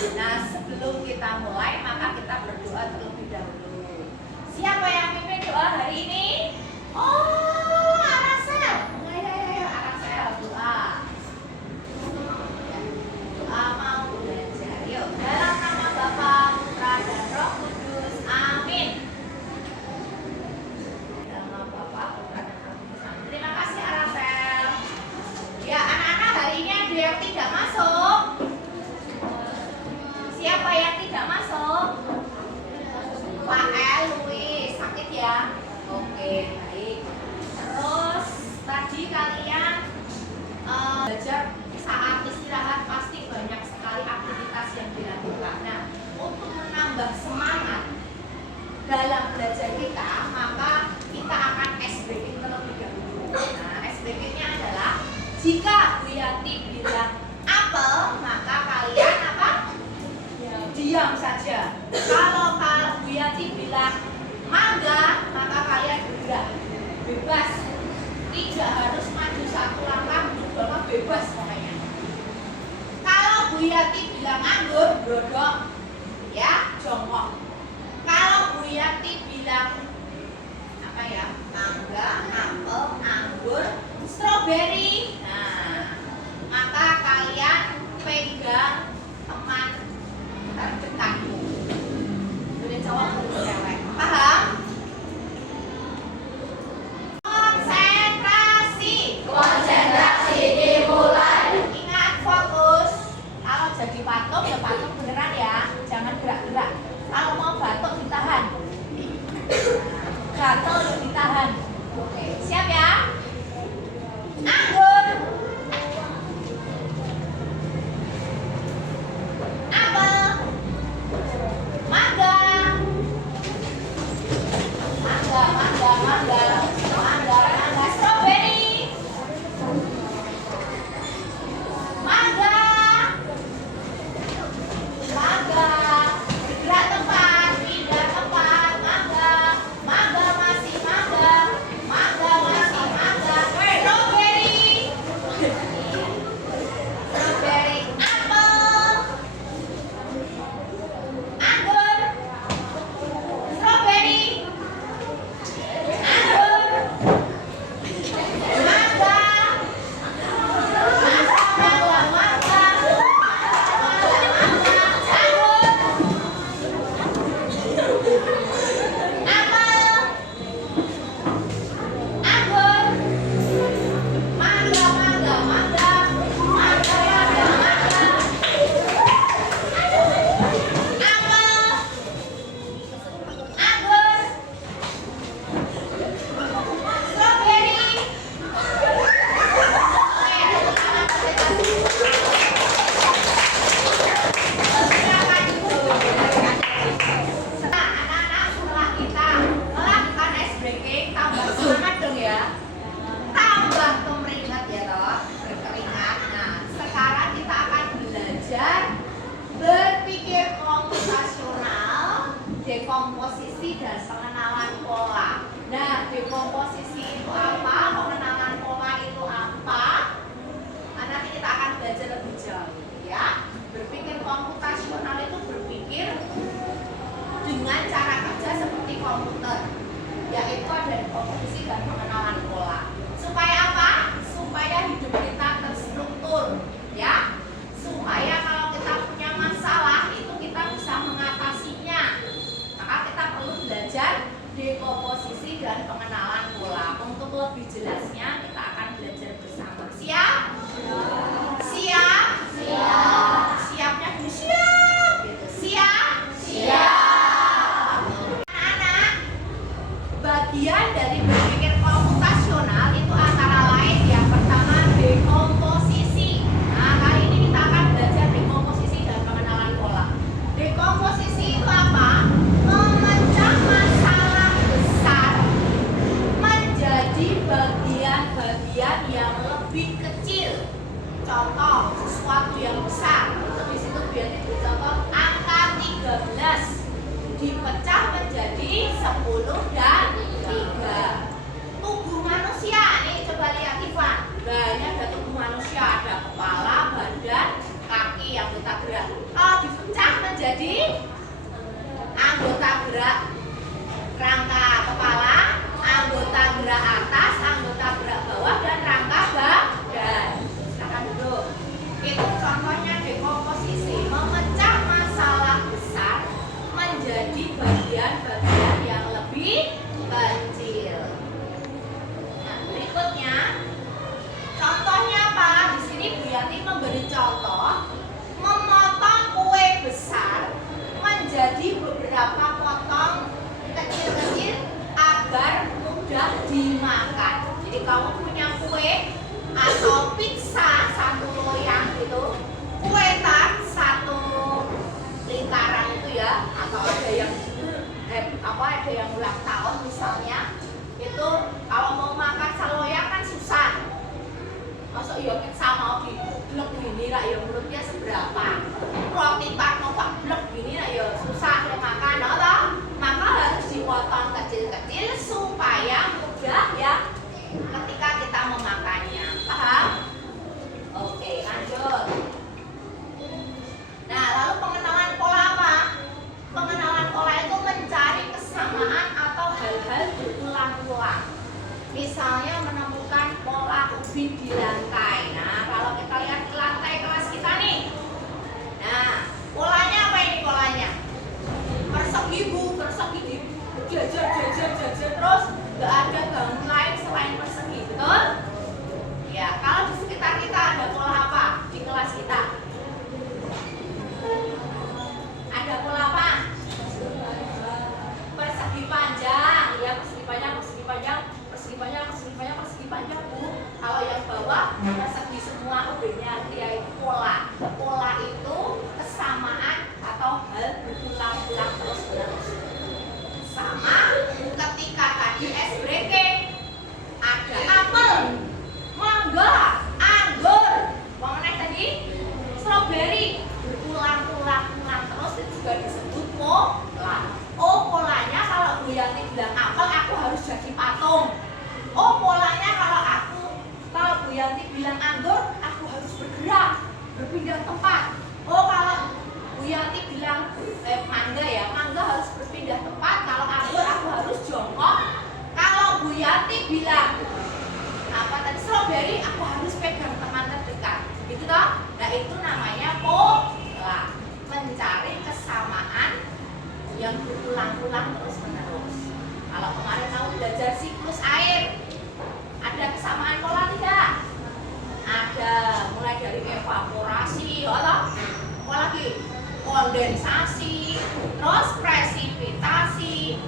Nah, sebelum kita mulai, maka kita berdoa terlebih dahulu. Siapa yang mimpin doa hari ini? Oh, Arasel. Ayo, Arasel, doa. Doa mau belajar. Yuk, dalam nama Bapa, Putra, dan Roh Kudus. Amin. Dalam nama Bapa, Putra, dan Roh Kudus. Amin. Terima kasih, Arasel. Ya, anak-anak, hari ini ada yang tidak masuk. Siapa yang tidak masuk? Pak El, Louis, sakit ya? Oke, baik. Terus tadi kalian belajar saat istirahat pasti banyak sekali aktivitas yang dilakukan. Nah, untuk menambah semangat dalam belajar kita, maka kita akan SBK terlebih dahulu. Nah, SBK-nya adalah jika Bu Yanti bilang apel, maka kalian apa? Diam saja. Kalau Bu Yanti bilang mangga, maka kalian bergerak bebas. Tidak harus maju satu langkah, cuma bebas pokoknya. Kalau Bu Yanti bilang anggur, brodok, ya jongkok. Kalau Bu Yanti bilang apa ya, mangga, apel, anggur, stroberi, nah maka kalian pegang teman terdekatmu. Boleh cowok, boleh cewek. Paham? Konsentrasi dimulai. Ingat fokus. Kalau jadi patung ya patung beneran ya. Jangan gerak-gerak. Kalau mau batuk ditahan. Gatel ditahan. Oke, siap ya? Anggur. Apel. Mangga. Mangga. Stroberi. Mangga. Gerak tempat, pindah tempat. Mangga masih mangga. Stroberi. Apel. Anggur. Stroberi. Berpikir komputasional, dekomposisi dan pengenalan pola. Nah, dekomposisi itu apa? Pengenalan pola itu apa? Nah, nanti kita akan belajar lebih jauh, ya. Berpikir komputasional itu berpikir dengan cara kerja seperti komputer, yaitu ada dekomposisi dan pengenalan pola. Supaya apa? Supaya hidup kita terstruktur, ya. Supaya kalau kita punya masalah itu kita bisa mengatasinya. Maka kita perlu belajar dekomposisi dan pengenalan pola. Untuk lebih jelasnya kita akan belajar bersama. Siap? Siap? Siapnya dulu siap gitu. Siap. Anak-anak, bagian dari berpikir komputasional itu antara lain yang pertama dekomposisi. Nah, kali ini kita akan belajar dekomposisi dan pengenalan pola. Dekomposisi itu apa? Memecah masalah besar menjadi bagian-bagian yang lebih kecil. Contoh sesuatu yang besar itu di situ biar contoh angka 13 dipecah menjadi 10 dan 3. Tubuh manusia nih, coba lihat Ivan. Banyak ada tubuh manusia, ada kepala, badan, kaki yang kita gerak. Kalau dipecah menjadi anggota gerak rangka kepala, anggota gerak atas, anggota gerak bawah, dan rangka badan. Silakan duduk. Itu contohnya dekomposisi, memecah masalah besar menjadi bagian-bagian yang lebih kecil. Nah, berikutnya contohnya apa? Di sini Bu Yanti memberi contoh memotong kue besar menjadi beberapa potong kecil-kecil agar mudah dimakan. Jadi kamu punya kue atau pizza satu loyang gitu, kue tart satu lingkaran itu ya, atau ada yang ada yang ulang tahun misalnya, itu kalau mau makan saloyang kan susah. Masuk ya pizza mau diblek gini lah ya mulutnya seberapa, roti tart mau blek gini lah ya susah makan, atau maka harus dipotong kecil-kecil supaya mudah ya ketika kita memakannya. Paham? Oke, lanjut. Nah, lalu pengenalan pola apa? Pengenalan pola itu mencari kesamaan atau hal-hal berulang-ulang. Misalnya menemukan pola ubin di lantai. Nah, kalau kita lihat di lantai kelas kita nih. Nah, polanya apa ini polanya? Persegi Bu, persegi jajar terus nggak ada bangun lain selain persegi, betul? Ya, kalau di sekitar kita ada pola apa di kelas kita? Ada pola apa? Persegi panjang, ya persegi panjang, persegi panjang, persegi panjang, persegi panjang, persegi panjang Bu. Kalau yang bawah persegi semua ubinnya, yaitu pola. Pola itu kesamaan atau hal berulang-ulang terus-menerus. Sama ketika tadi es breaking ada apel, mangga, anggur, mana tadi strawberry, berulang-ulang terus itu juga disebut pola. Oh, polanya kalau Bu Yanti bilang apel aku harus jadi patung. Oh, polanya kalau Bu Yanti bilang anggur aku harus bergerak, berpindah tempat. Oh, kalau Bu Yanti bilang mangga ya, mangga harus berpindah tempat. Kalau anggur aku harus jongkok. Kalau Bu Yanti bilang apa tadi strawberry aku harus pegang teman terdekat. Gitu toh? Nah, itu namanya pola. Mencari kesamaan yang berulang-ulang terus-menerus. Kalau kemarin kamu belajar siklus air, ada kesamaan pola tidak? Ada, mulai dari evaporasi, apa lagi? Kondensasi, terus presipitasi,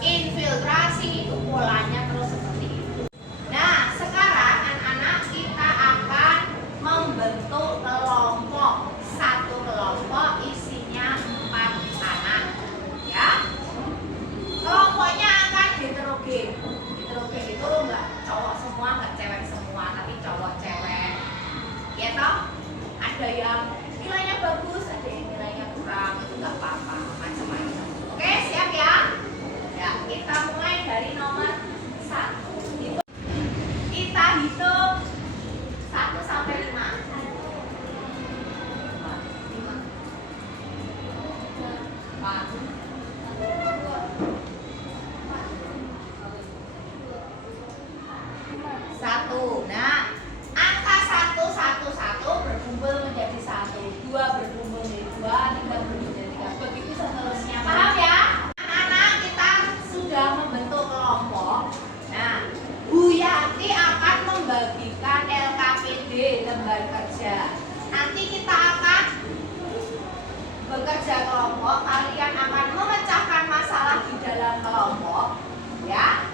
infiltrasi, itu polanya terus seperti itu. Nah, sekarang anak-anak kita akan membentuk kelompok. Satu kelompok isinya 4 anak, ya. Kelompoknya akan heterogen. Heterogen itu enggak cowok semua, enggak cewek semua, tapi cowok cewek. Ya toh? Ada yang nilainya bagus, ada yang nilainya kurang, itu enggak apa-apa, macam-macam. Oke, siap ya? Ya, kita mulai dari nomor 1. Kita hitung 1 sampai 5. 1. Nah, angka 1 berkumpul menjadi 1, 2 berkumpul menjadi 2, 3 berkumpul menjadi 3. Begitu seterusnya. Paham ya? Anak-anak kita sudah membentuk kelompok. Nah, Bu Yanti akan membagikan LKPD, lembar kerja. Nanti kita akan bekerja kelompok, kalian akan memecahkan masalah di dalam kelompok, ya.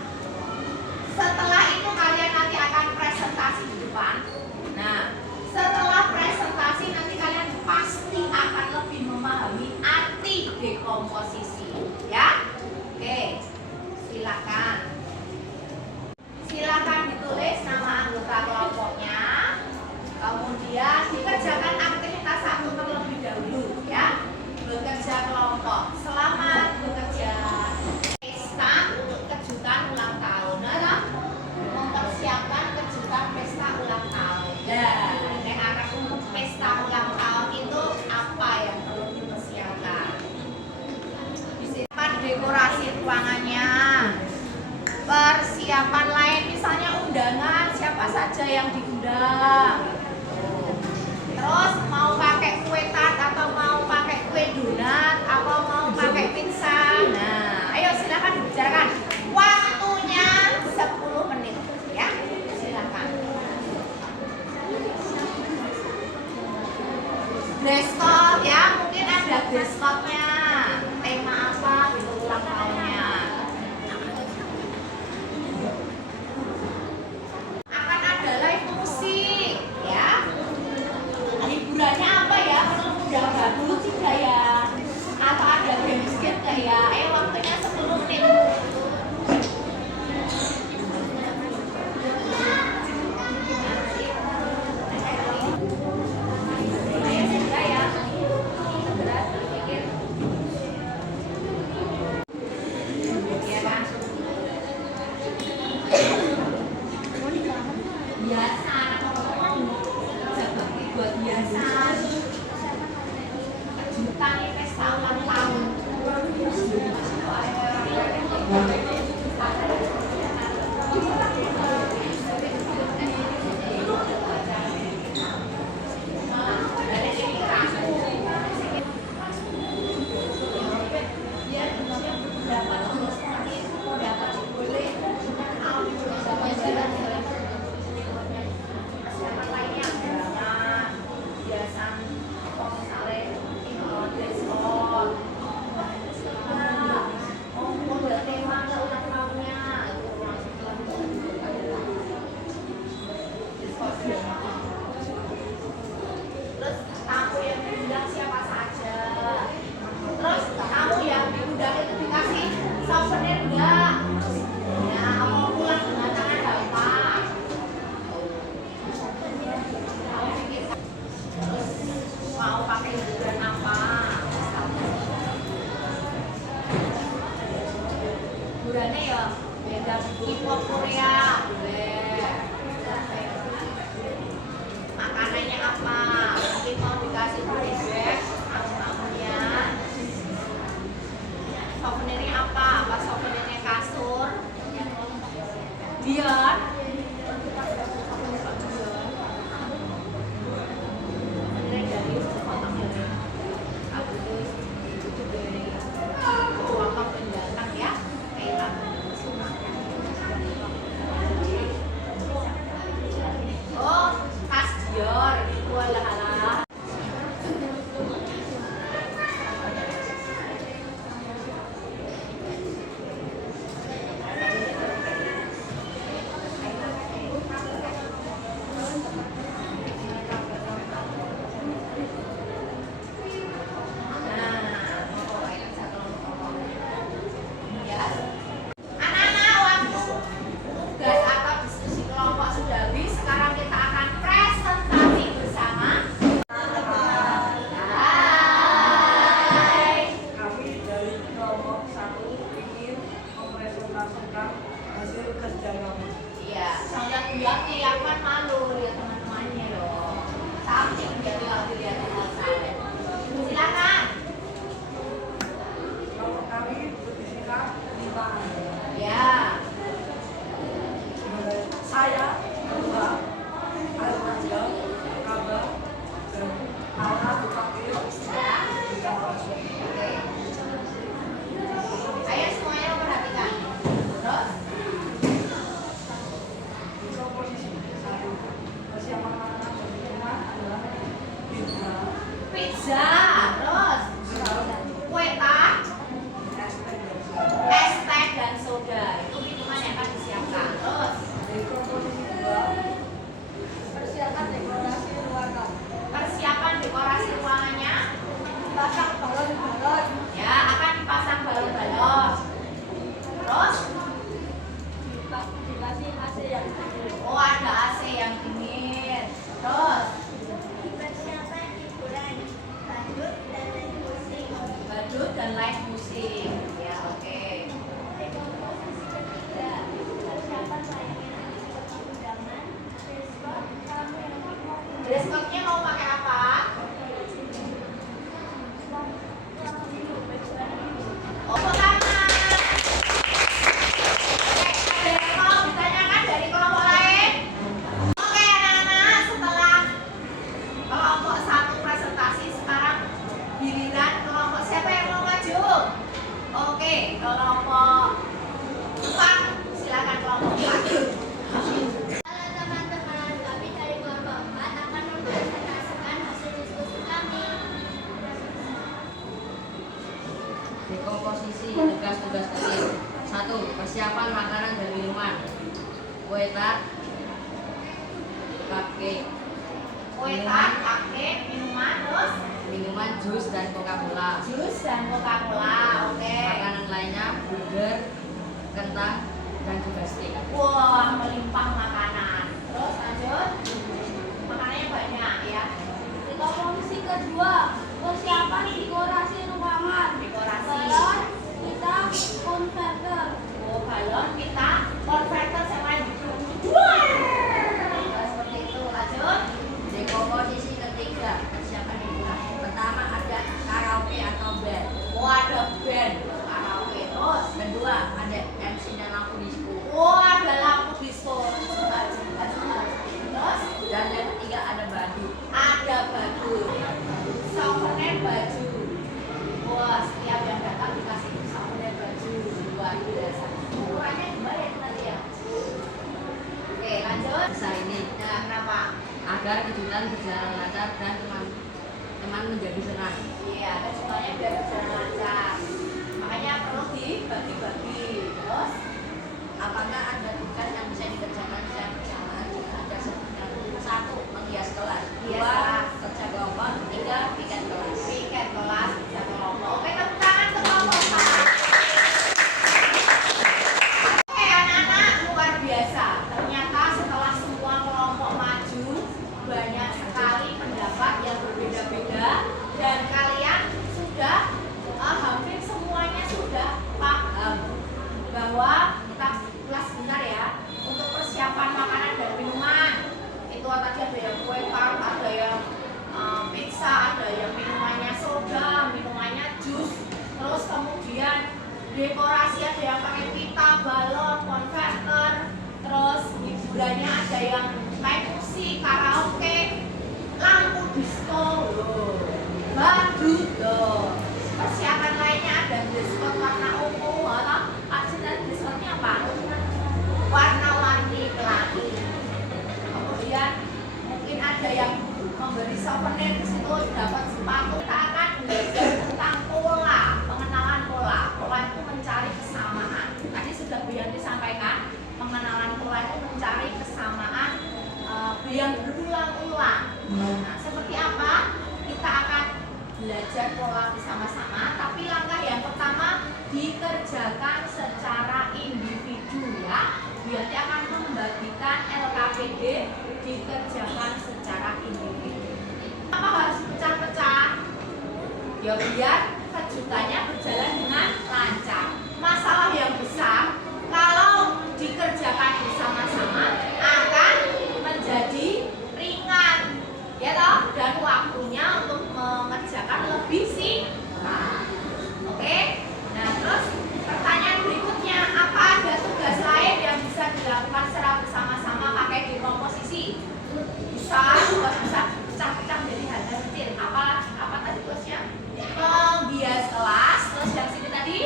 Setelah itu kalian nanti akan presentasi di depan. Nah, setelah presentasi nanti kalian pasti akan lebih memahami arti dekomposisi, ya. Oke, silakan. Silakan ditulis nama anggota kelompoknya. Kemudian dikerjakan aktivitas 1 terlebih dahulu, ya. Bekerja kelompok ruangannya. Persiapan lain misalnya undangan, siapa saja yang diundang. Terus mau pakai kue tart atau mau pakai kue donat atau mau pakai pizza. Nah, ayo silakan dibicarakan. Waktunya 10 menit ya. Silakan. Dress code ya, mungkin ada dress code-nya. Tema apa gitu ulang tahunnya. Akan ada live musik ya. Hiburannya apa ya? Kalau udah bagus juga ya. Atau ada game skit nggak ya? Waktunya 10 menit. K-pop Korea boleh. Makanannya apa? Mungkin mau dikasih flashback tamunya. Souvenirnya apa? Apa souvenirnya kasur? Dion. Dress-code-nya mau pakai apa? Oh, tangan. Kelompok 4, silakan kelompok 4. Halo teman-teman, kami dari kelompok 4 akan mempresentasikan hasil diskusi kami. Dekomposisi tugas-tugas kecil. 1. Persiapan makanan dan minuman. Kue tart, cupcake, Kue tart, cupcake, minuman, terus minuman jus dan Coca-Cola. jus dan Coca-Cola. Oke. Makanan lainnya burger, kentang, dan juga steak. Wah, melimpah makanan. Terus lanjut. Makanannya banyak ya. Komposisi kedua, persiapan dekorasi ruangan. Dekorasi. Balon, kita konverter. Oh, balon kita konverter sama wah. Seperti itu. Lanjut. Dekomposisi ketiga, persiapan hiburan. Pertama ada karaoke atau band. Oh, ada band karaoke. Terus Kedua ada MC dan lampu disco. oh, ada lampu disco. Terus Dan yang ketiga ada baju. ada baju. Souvenir baju. Wah, setiap yang datang dikasih souvenir baju. Luar biasa. Ukurannya gimana ya nanti ya? Oke, lanjut. Besar ini Nah, kenapa? agar kejutan berjalan lancar dan teman-teman menjadi senang. Iya, kejutannya biar berjalan lancar. Makanya perlu dibagi-bagi. Terus Apakah ada tugas yang bisa dikerjakan secara bersamaan? Ada seperti 1. Menghias kelas. 2. Hias kelas. Kerja kelompok. 3. Piket kelas. piket kelas bisa kelompok. Oke, tepuk tangan ke kelompok 4. Oke, anak-anak luar biasa. Ternyata setelah semua kelompok maju, banyak sekali pendapat yang berbeda-beda dan kalian sudah hampir semuanya sudah paham bahwa kita ulas sebentar ya untuk persiapan makanan dan minuman. Itu tadi ada yang kue tart, ada yang pizza, ada yang minumannya soda, minumannya jus, terus kemudian dekorasi ada yang pakai pita, balon, konverter, terus hiburannya ada yang main musik, karaoke, lampu disco, loh, badut, loh. Persiapan lainnya ada dress code warna ungu, atau artinya dress code-nya apa? Warna-warni pelangi. Kemudian mungkin ada yang memberi souvenir ke situ dapat sepatu. Kita akan belajar tentang pola, pengenalan pola. Pola itu mencari kesamaan. Tadi sudah Bu Yanti sampaikan, pengenalan pola itu mencari kesamaan yang berulang-ulang. Nah, seperti apa? Kita akan belajar pola bersama-sama. Tapi langkah yang pertama dikerjakan secara individu ya. Bu Yanti akan membagikan LKPD dikerjakan secara individu. Apa harus pecah-pecah? Ya biar kejutannya berjalan dengan lancar. Masalah yang besar kalau dikerjakan bersama-sama akan menjadi ringan, ya toh, dan waktunya untuk mengerjakan lebih singkat. Oke? Nah, terus pertanyaan berikutnya, apa ada tugas lain yang bisa dilakukan secara bersama-sama pakai dekomposisi? Bisa, juga bisa pecah-pecah menjadi hal-hal kecil. Apa tadi tugasnya? Menghias kelas. Terus yang sini tadi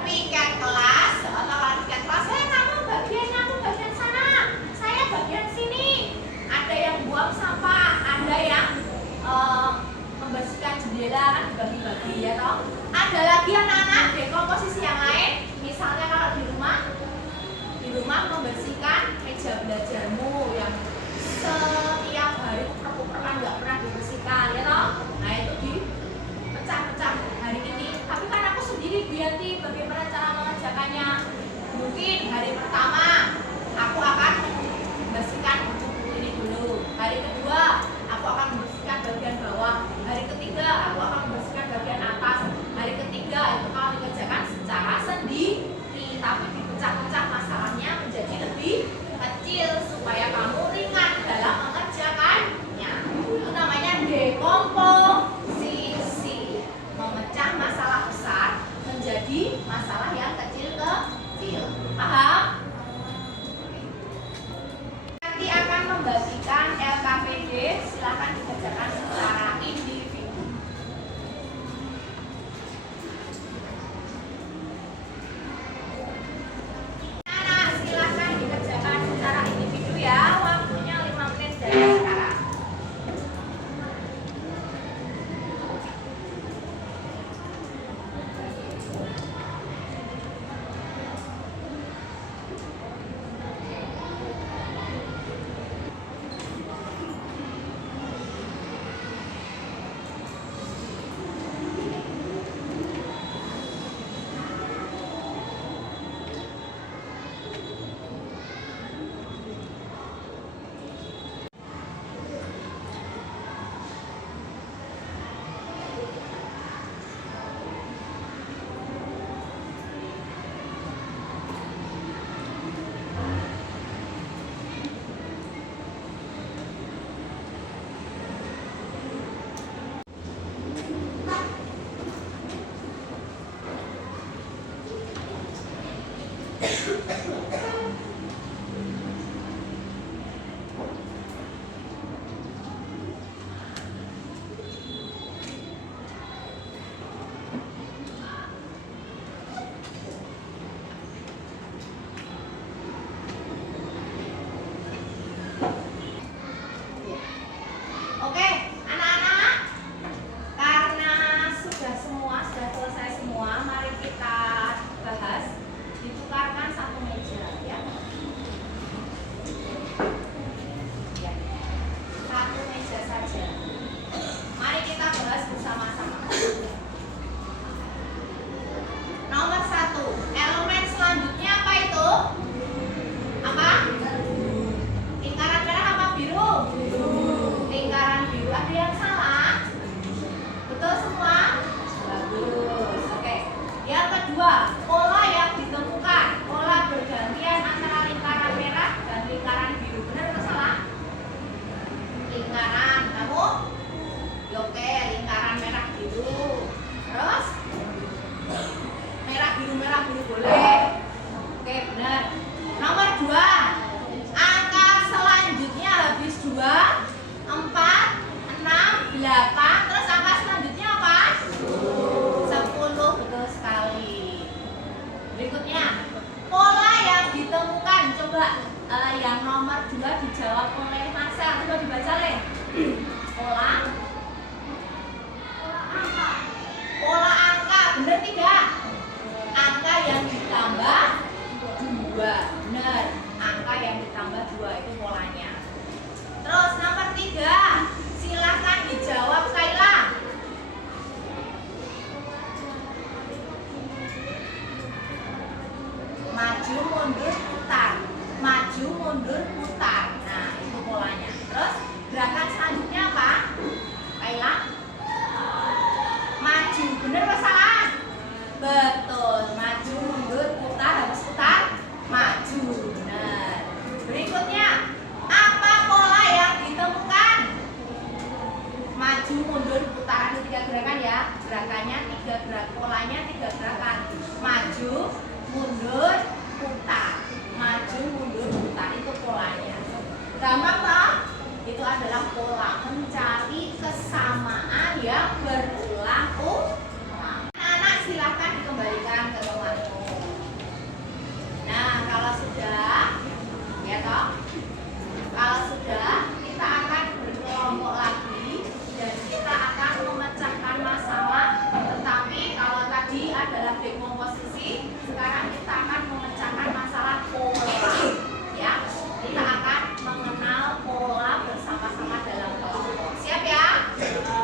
piket kelas. Atau piket kelas, kamu bagian, aku bagian sana, saya bagian sini. Ada yang buang sampah, ada yang membersihkan jendela, kan dibagi-bagi ya toh. Ada lagi anak-anak dekomposisi yang lain. Misalnya kalau di rumah membersihkan meja belajarmu yang setiap hari uprek-uprekan nggak pernah dibersihkan ya toh. Nah itu dipecah-pecah hari ini. Tapi kan aku sendiri Bu Yanti, bagaimana cara mengerjakannya? Mungkin hari pertama aku akan membersihkan buku ini dulu. Hari kedua aku akan membersihkan bagian bawah. Hari ketiga aku akan membersihkan bagian atas. Oke, anak-anak, karena sudah selesai semua, mari kita bahas. Ditukarkan satu meja, ya. Ya, satu meja saja. Mari kita bahas bersama-sama. Nomor 1, elemen selanjutnya apa itu? Apa? Lingkaran merah apa biru? Lingkaran biru. Ada yang salah? Betul semua? Bagus. Oke. Yang kedua, pola yang ditemukan. Pola bergantian antara lingkaran merah dan lingkaran biru. Benar atau salah? Lingkaran. Kamu? Ya, oke, lingkaran merah biru. Terus? Merah biru boleh. Oke, benar. Nomor 2, angka selanjutnya habis 2, 4, 6, 8. Terus angka selanjutnya apa? 10. Betul sekali. Berikutnya, pola yang ditemukan. Coba yang nomor 2 dijawab oleh Marcel. Coba dibaca, Leng. Pola angka. Pola angka. Benar tidak? Angka yang ditambah 2. Benar. Angka yang ditambah 2 itu polanya. Terus nomor 3, silahkan dijawab Kaila. Maju mundur putar. Maju mundur putar. Nah, itu polanya. Terus gerakan selanjutnya apa? Kaila? Maju. Benar atau salah? Betul. Maju mundur putar, habis putar maju. Benar. Berikutnya, apa pola yang ditemukan? Maju mundur putar. Ada 3 gerakan ya. Gerakannya 3 gerakan. Polanya 3 gerakan. Maju mundur putar. Maju mundur putar. Itu polanya. Gampang toh? Itu adalah pola mencari kesamaan yang berulang-ulang. Anak silahkan dikembalikan ke temanmu. Nah, kalau sudah, ya toh, kalau sudah, kita akan berkelompok lagi dan kita akan memecahkan masalah. Tetapi kalau tadi adalah dekomposisi, sekarang kita akan memecahkan masalah pola. Ya, kita akan mengenal pola bersama-sama dalam kelompok. Siap ya?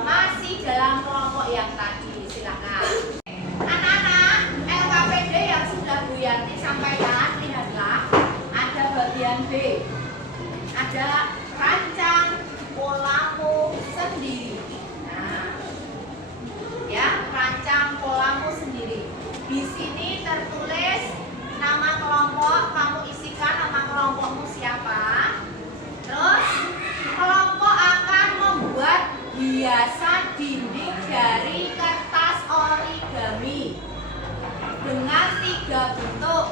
Masih dalam kelompok yang tadi, silakan. Anak-anak, LKPD yang sudah Bu Yanti sampaikan, lihatlah, ada bagian B. Ada rancang polamu sendiri. Nah, ya, rancang polamu sendiri. Di sini tertulis nama kelompok, kamu isikan nama kelompokmu siapa. Terus, kelompok akan membuat hiasan dinding dari kertas origami dengan 3 bentuk: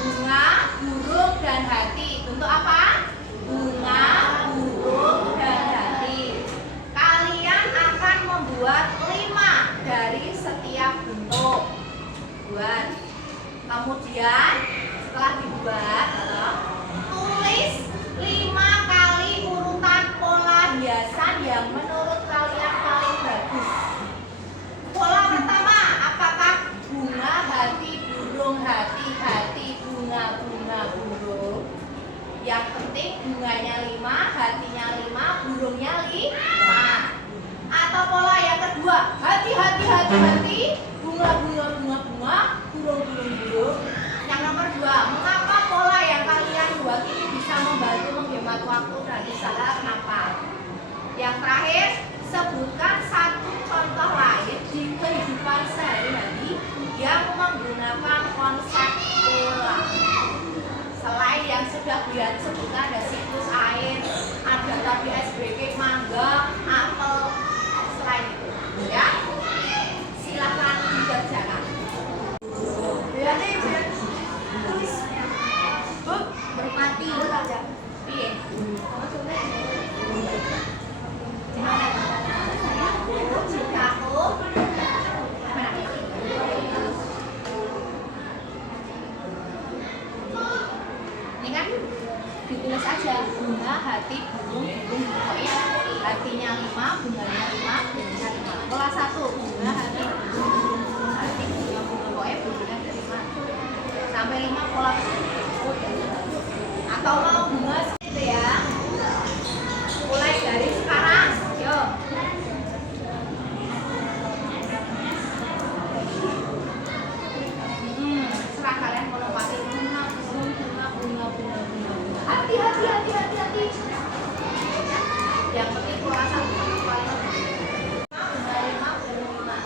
bunga, burung, dan hati. Bentuk apa? Bunga, burung, dan hati. Kalian akan membuat 5 dari setiap bentuk. Buat. Kemudian setelah dibuat, tulis 5 kali urutan pola hiasan yang menurut kalian paling bagus. Pola pertama, apakah bunga, hati, burung, hati, hati, bunga, bunga, burung? Yang penting bunganya 5, hatinya 5, burungnya 5. Atau pola yang kedua, hati, hati, hati, hati, bunga, bunga, bunga, bunga, burung, burung, burung. Yang nomor 2, mengapa pola yang kalian buat ini bisa membantu menghemat waktu dan usaha? Kenapa? Yang terakhir, sebutkan satu contoh lain di kehidupan sehari-hari yang menggunakan konsep pola. Selain yang sudah Bian sebutkan, ada siklus air, ada tadi SBG, mangga, apel, selain itu, ya. Silakan dikerjakan. Tulis bunga 5, bunga 5. Pola 1, bunga hati. Hati bunga pokoknya bunga dari 5 sampai 5 pola. Atau mau bunga seperti ya. Mulai dari sekarang, yuk. Serah kalian mau lompati bunga. Hati. Yang penting pola 1 sama pola 5. Bunga 5, bunga 5.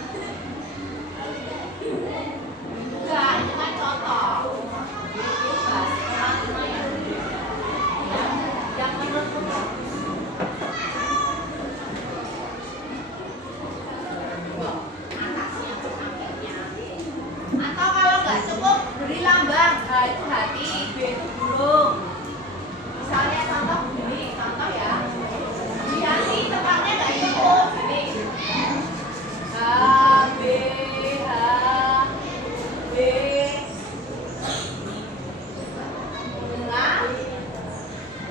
Enggak, ini kan contoh. Bebas, pola 5 ya. Yang menurutmu atau kalau nggak cukup beri lambang. H itu hati, B itu burung. Misalnya contoh begini, contoh ya. Di hati tempatnya nggak cukup gini. H, B, bunga.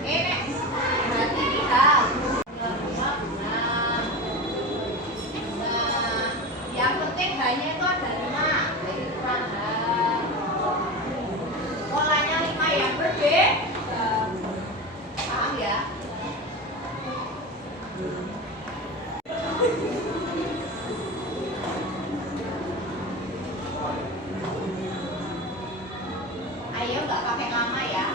Ini hati di H. Bunga. Yang penting hanya itu ada 5. Jadi kurang H. Polanya 5 yang berbeda. Paham ya? Ayo nggak pakai lama ya.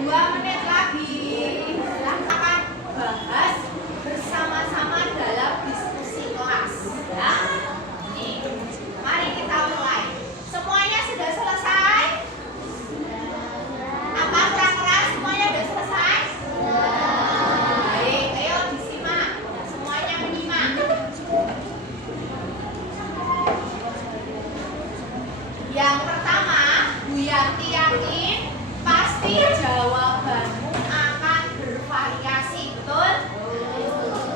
Dua menit lagi. Silahkan bahas bersama-sama dalam diskusi kelas. Ya. Nih, mari kita mulai. Semuanya sudah selesai? Apa kurang keras? Semuanya sudah selesai? Baik, ayo disimak. Semuanya menyimak. Yang pertama, Bu Yanti yakin pasti jawabanmu akan bervariasi, betul?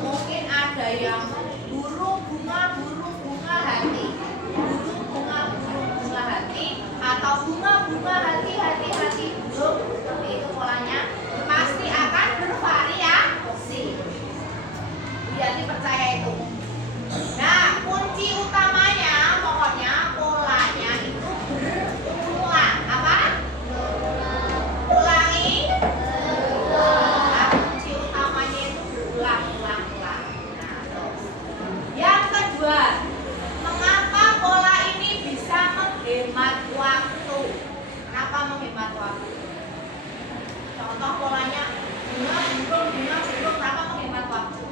Mungkin ada yang burung bunga hati, burung bunga hati, atau bunga hati burung. Seperti itu polanya. Pasti akan bervariasi. Jadi percaya itu. Nah, kunci utamanya pokoknya polanya itu berulang. Apa? Ulangi. Nah, kunci utamanya itu berulang. Nah, terus. Yang kedua, mengapa pola ini bisa menghemat waktu? Kenapa menghemat waktu? Contoh polanya bunga, kenapa menghemat waktu?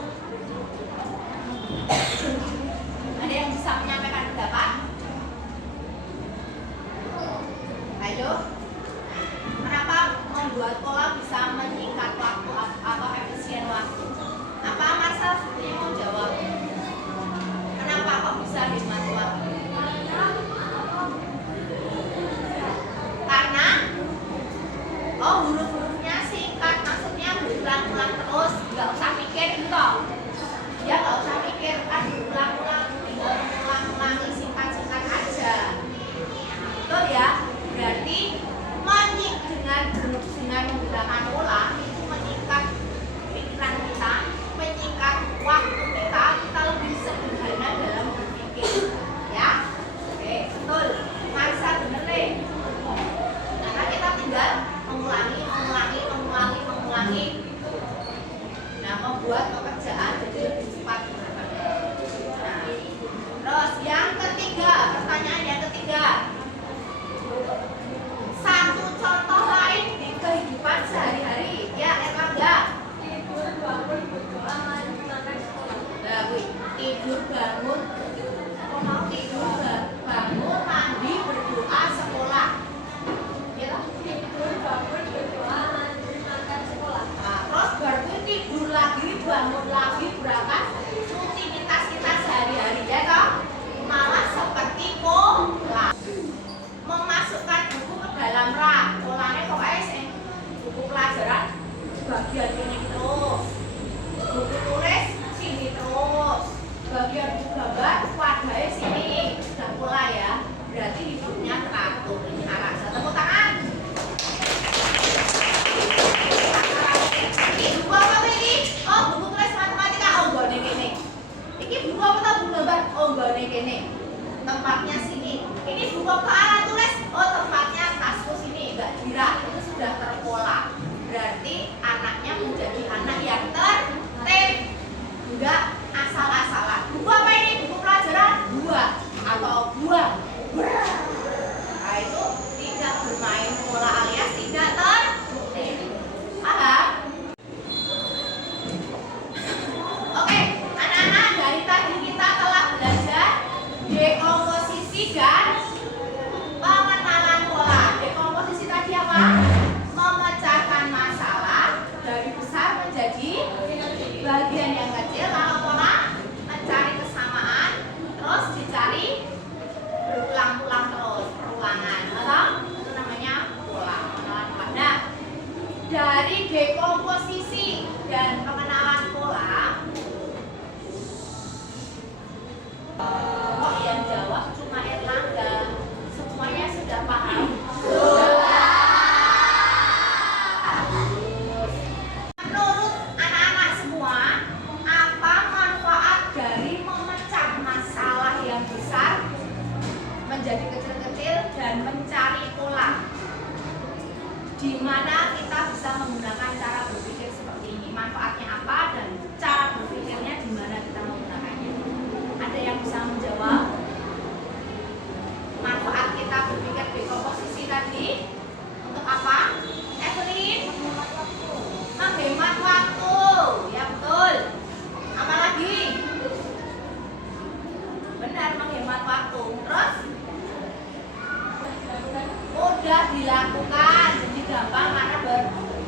Ada yang bisa menyampaikan pendapat? Ayo. Kenapa membuat pola bisa menyingkat waktu atau efisien waktu? Apa Marcel sepertinya mau jawab? Kenapa kok bisa hemat waktu? Karena huruf-hurufnya singkat, maksudnya berulang-ulang terus, nggak usah mikir gitu. Ya nggak usah mikir kan berulang-ulang, tinggal mengulang-ulangi singkat-singkat aja. Betul ya? Berarti dengan menggunakan pola itu meningkat pikiran kita, menyingkat waktu kita lebih sederhana dalam berpikir. Ya? Oke, betul. Marisa bener nih. Karena kita tinggal mengulangi sudah terpola. Berarti anaknya menjadi anak yang tertib, enggak asal-asalan. Buku apa ini? Buku pelajaran buah atau buah. Nah, itu tidak bermain bola alias tidak tertib. Paham? Oke, anak-anak, dari tadi kita telah belajar dekomposisi dan pengenalan pola. Dekomposisi tadi apa? Memecahkan masalah dari besar menjadi bagian yang kecil. Kalau pola mencari kesamaan, terus dicari berulang-ulang terus, perulangan. Atau itu namanya pola, pengenalan pola. Nah, dari dekomposisi dan pengenalan pola, kok yang jawab cuma Erlangga? Semuanya sudah paham? Menurut anak-anak semua, apa manfaat dari memecah masalah yang besar menjadi kecil-kecil dan mencari pola? Di mana kita bisa menggunakan cara berpikir seperti ini? Manfaatnya apa dan cara berpikirnya di mana kita menggunakannya? Ada yang bisa menjawab? Manfaat kita berpikir dekomposisi tadi untuk apa? Evelyn? Menghemat waktu. Ya betul. Apalagi? Benar, menghemat waktu. Terus? Mudah dilakukan, jadi gampang karena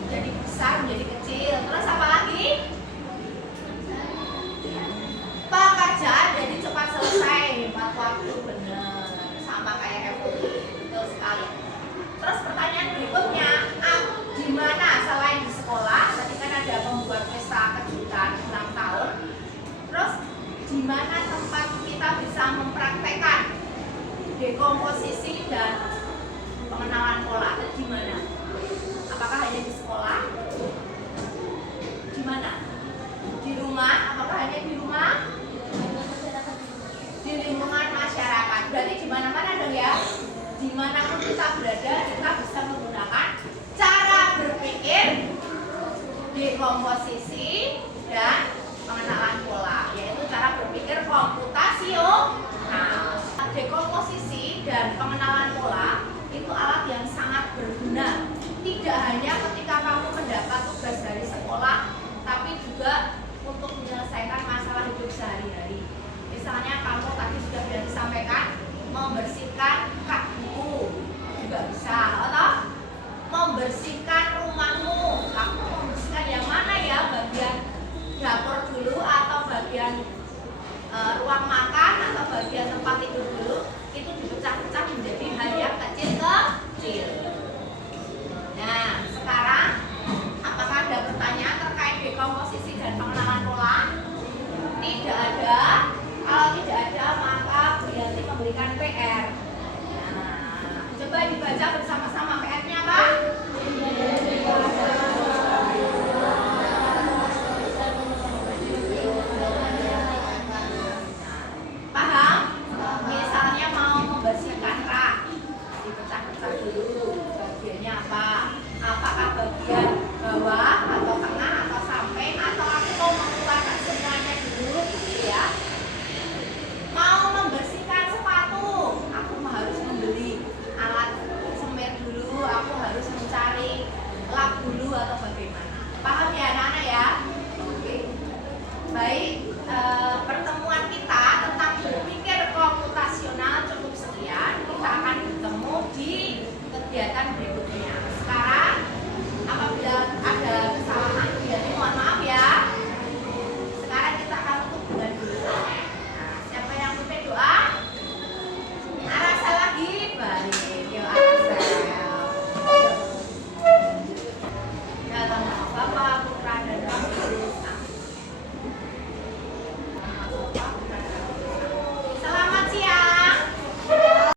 jadi besar menjadi kecil. Terus apa lagi? Pekerjaan jadi cepat selesai, hemat waktu, benar, sama kayak Evelyn, betul sekali. Terus pertanyaan berikutnya, di mana selain di sekolah, tadi kan ada membuat pesta kejutan ulang tahun. Terus di mana tempat kita bisa mempraktekkan dekomposisi dan pengenalan pola? Itu di mana? Apakah hanya di sekolah? Di mana? Di rumah? Apakah hanya di rumah? Di lingkungan masyarakat. Berarti di mana-mana dong ya. Dimanapun kita berada, kita bisa menggunakan cara berpikir dekomposisi